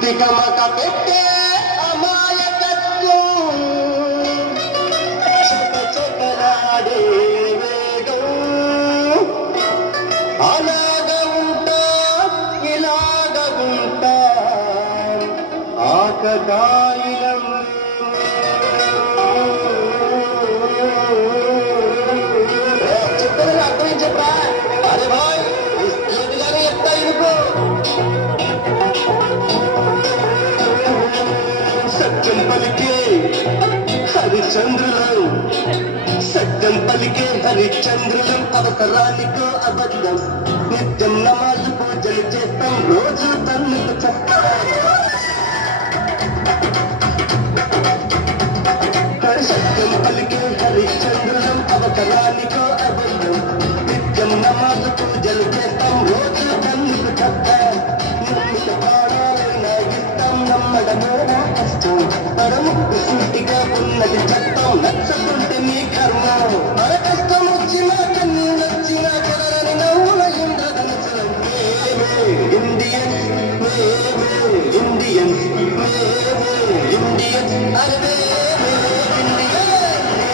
తికమక పెట్టే అమాయకత్వం చకచకలాడే వేగం అలాగ ఉంటా ఇలాగ ఉంటా ఆకతాయిలం చెప్పేది అర్థం చెప్పరా అరే భాయ్ ఇలానే చెప్తా ఇనుకో సత్యం పలికే హరిచంద్రులం సత్యం పలికే హరిచంద్రులం అవసరానికో అబద్ధం నిత్యం నమాజు పూజలు చేస్తాం రోజు తన్నుకు చట్టం సత్యం పలికే హరిచంద్రులం అవసరానికో అబద్ధం నిత్యం నమాజు పూజలు చేస్తాం రోజు తన్నుకు చట్టం నమ్మిక ప్రాణాలైనా ఇస్తాం నమ్మడమో కష్టం పరముక్కు సూటిగా ఉన్నది చట్టం నచ్చకుంటే మీ కర్మ మన కష్టం వచ్చినా కన్ను నచ్చినా కొడరని నవ్వుల ఇంద్రధనుసులం ఇండియన్ ఇండియన్ ఇండియన్